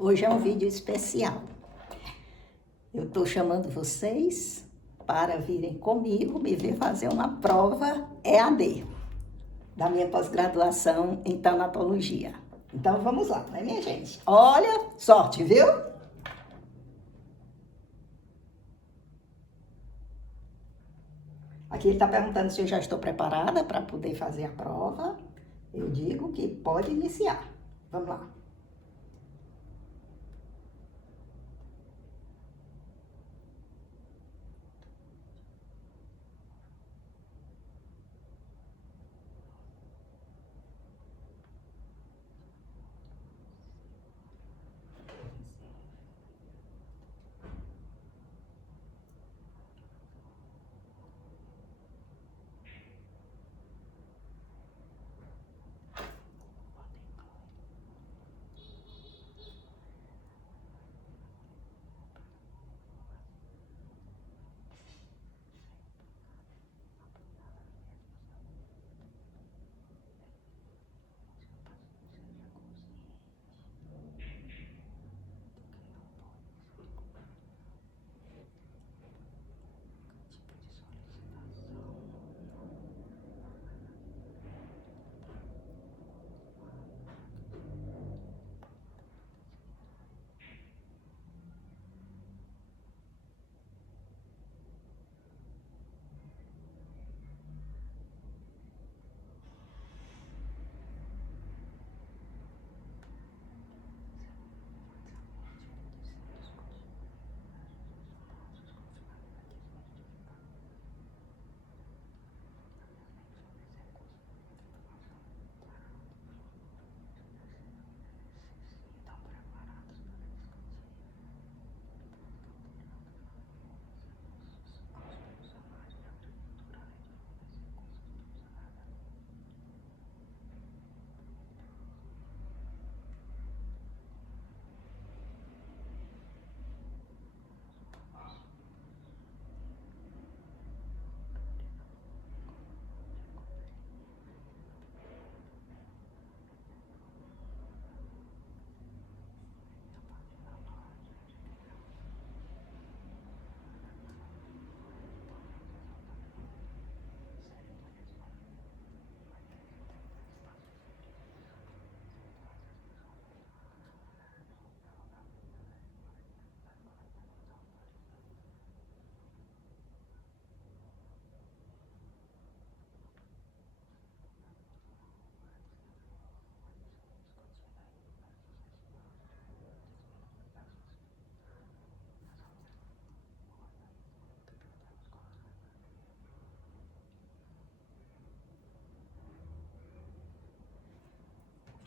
Hoje é um vídeo especial. Eu estou chamando vocês para virem comigo me ver fazer uma prova EAD da minha pós-graduação em tanatologia. Então vamos lá, né, minha gente? Olha, sorte, viu? Aqui ele está perguntando se eu já estou preparada para poder fazer a prova. Eu digo que pode iniciar. Vamos lá.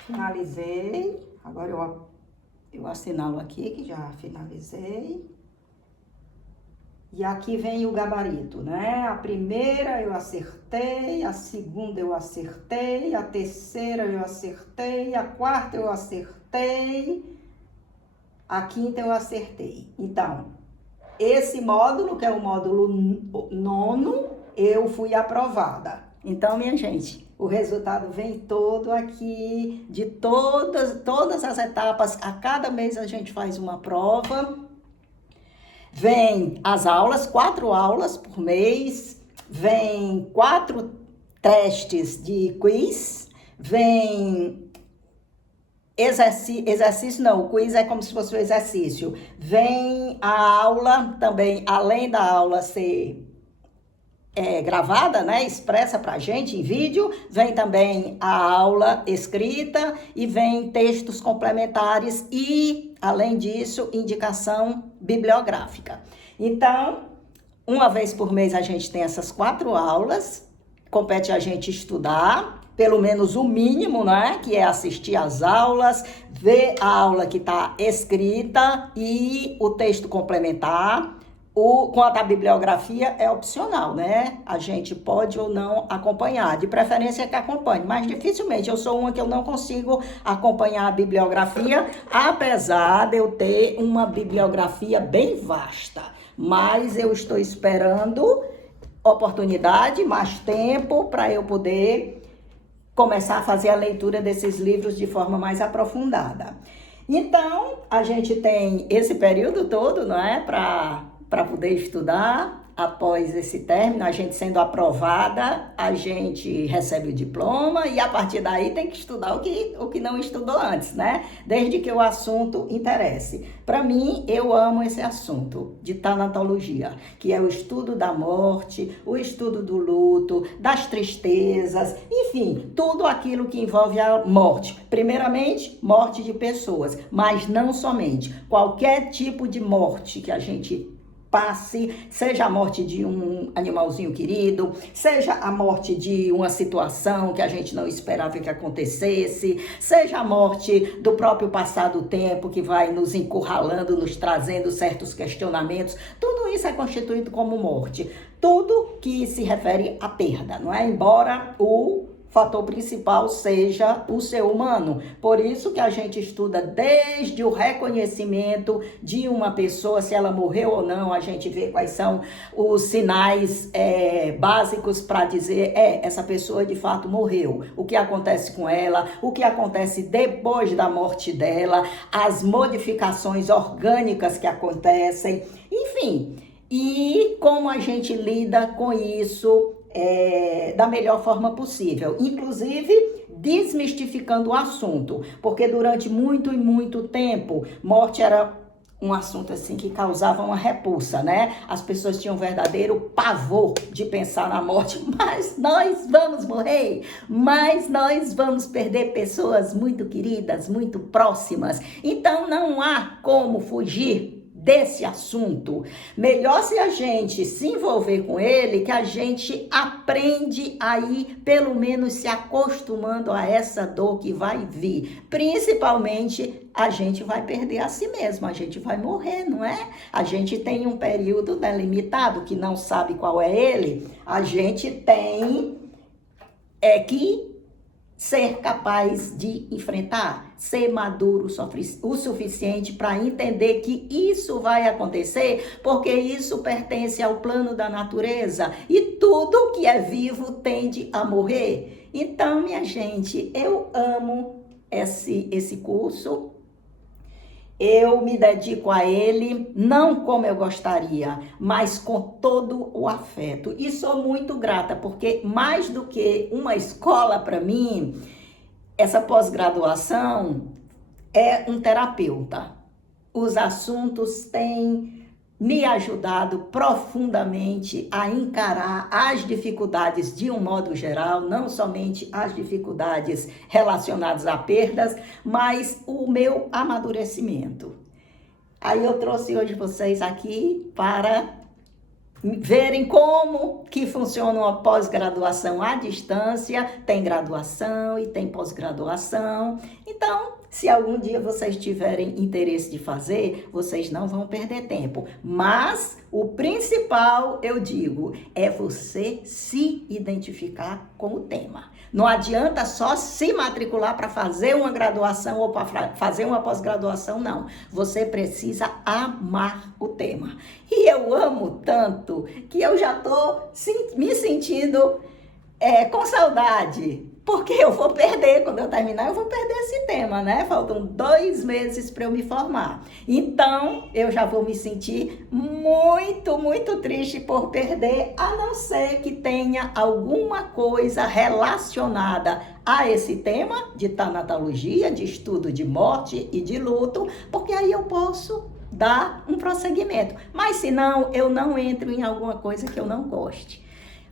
Finalizei. Agora eu assinalo aqui que já finalizei. E aqui vem o gabarito, né? A primeira eu acertei, a segunda eu acertei, a terceira eu acertei, a quarta eu acertei, a quinta eu acertei. Então, esse módulo, que é o módulo 9º, eu fui aprovada. Então, minha gente, o resultado vem todo aqui, de todas as etapas. A cada mês a gente faz uma prova. Vem as aulas, 4 aulas por mês. Vem 4 testes de quiz. Vem exercício não, o quiz é como se fosse um exercício. Vem a aula também, além da aula ser gravada, né, expressa pra gente em vídeo, vem também a aula escrita e vem textos complementares e, além disso, indicação bibliográfica. Então, uma vez por mês a gente tem essas 4 aulas, compete a gente estudar, pelo menos o mínimo, né, que é assistir às aulas, ver a aula que está escrita e o texto complementar. Quanto à bibliografia, é opcional, né? A gente pode ou não acompanhar, de preferência que acompanhe, mas dificilmente, eu sou uma que eu não consigo acompanhar a bibliografia, apesar de eu ter uma bibliografia bem vasta, mas eu estou esperando oportunidade, mais tempo, para eu poder começar a fazer a leitura desses livros de forma mais aprofundada. Então, a gente tem esse período todo, não é, para poder estudar. Após esse término, a gente sendo aprovada, a gente recebe o diploma e a partir daí tem que estudar o que não estudou antes, né? Desde que o assunto interesse. Para mim, eu amo esse assunto de tanatologia, que é o estudo da morte, o estudo do luto, das tristezas, enfim, tudo aquilo que envolve a morte. Primeiramente, morte de pessoas, mas não somente. Qualquer tipo de morte que a gente passe, seja a morte de um animalzinho querido, seja a morte de uma situação que a gente não esperava que acontecesse, seja a morte do próprio passar do tempo que vai nos encurralando, nos trazendo certos questionamentos, tudo isso é constituído como morte. Tudo que se refere à perda, não é? Embora o fator principal seja o ser humano. Por isso que a gente estuda desde o reconhecimento de uma pessoa, se ela morreu ou não, a gente vê quais são os sinais básicos para dizer, essa pessoa de fato morreu. O que acontece com ela, o que acontece depois da morte dela, as modificações orgânicas que acontecem, enfim. E como a gente lida com isso da melhor forma possível, inclusive desmistificando o assunto, porque durante muito e muito tempo, morte era um assunto assim que causava uma repulsa, né? As pessoas tinham um verdadeiro pavor de pensar na morte, mas nós vamos morrer, mas nós vamos perder pessoas muito queridas, muito próximas, então não há como fugir desse assunto. Melhor se a gente se envolver com ele, que a gente aprende a ir, pelo menos se acostumando a essa dor que vai vir. Principalmente, a gente vai perder a si mesmo, a gente vai morrer, não é? A gente tem um período delimitado, que não sabe qual é ele, a gente tem que ser capaz de enfrentar, ser maduro o suficiente para entender que isso vai acontecer, porque isso pertence ao plano da natureza e tudo que é vivo tende a morrer. Então, minha gente, eu amo esse curso. Eu me dedico a ele, não como eu gostaria, mas com todo o afeto. E sou muito grata, porque mais do que uma escola para mim, essa pós-graduação é um terapeuta. Os assuntos têm me ajudado profundamente a encarar as dificuldades de um modo geral, não somente as dificuldades relacionadas a perdas, mas o meu amadurecimento. Aí eu trouxe hoje vocês aqui para verem como que funciona uma pós-graduação à distância. Tem graduação e tem pós-graduação. Então, se algum dia vocês tiverem interesse de fazer, vocês não vão perder tempo. Mas o principal, eu digo, é você se identificar com o tema. Não adianta só se matricular para fazer uma graduação ou para fazer uma pós-graduação, não. Você precisa amar o tema. E eu amo tanto que eu já estou me sentindo com saudade. Porque eu vou perder, quando eu terminar, eu vou perder esse tema, né? Faltam 2 meses para eu me formar. Então, eu já vou me sentir muito, muito triste por perder, a não ser que tenha alguma coisa relacionada a esse tema de tanatologia, de estudo de morte e de luto, porque aí eu posso dar um prosseguimento. Mas, se não, eu não entro em alguma coisa que eu não goste.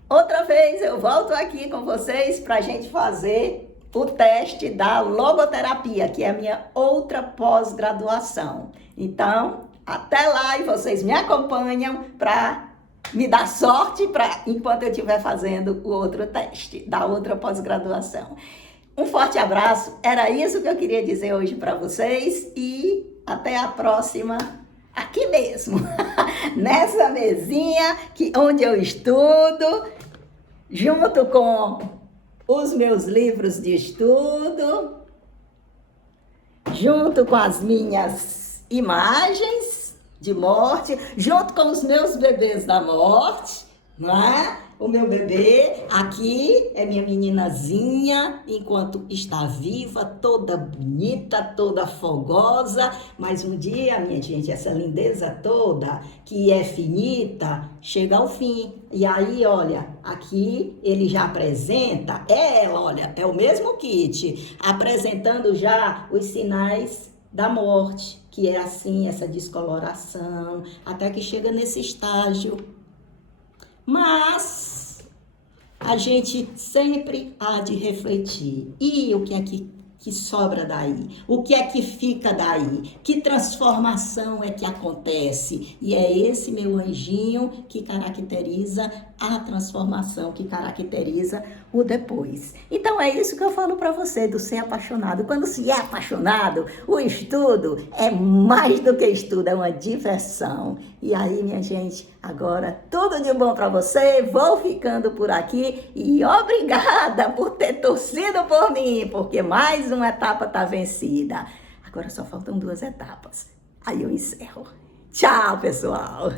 Outra vez eu volto aqui com vocês para a gente fazer o teste da logoterapia, que é a minha outra pós-graduação. Então, até lá e vocês me acompanham para me dar sorte enquanto eu estiver fazendo o outro teste da outra pós-graduação. Um forte abraço, era isso que eu queria dizer hoje para vocês e até a próxima. Aqui mesmo, nessa mesinha onde eu estudo, junto com os meus livros de estudo, junto com as minhas imagens de morte, junto com os meus bebês da morte, não é? o meu bebê. Aqui é minha meninazinha, enquanto está viva, toda bonita, toda fogosa. Mas um dia, minha gente, essa lindeza toda, que é finita, chega ao fim. E aí, olha, aqui ele já apresenta, olha, é o mesmo kit, apresentando já os sinais da morte, que é assim, essa descoloração, até que chega nesse estágio. Mas a gente sempre há de refletir. E o que é que sobra daí? O que é que fica daí? Que transformação é que acontece? E é esse meu anjinho que caracteriza a transformação, que caracteriza o depois. Então é isso que eu falo para você, do ser apaixonado. Quando se é apaixonado, o estudo é mais do que estudo, é uma diversão. E aí, minha gente, agora tudo de bom para você. Vou ficando por aqui e obrigada por ter torcido por mim, porque mais uma etapa está vencida. Agora só faltam 2 etapas. Aí eu encerro. Tchau, pessoal!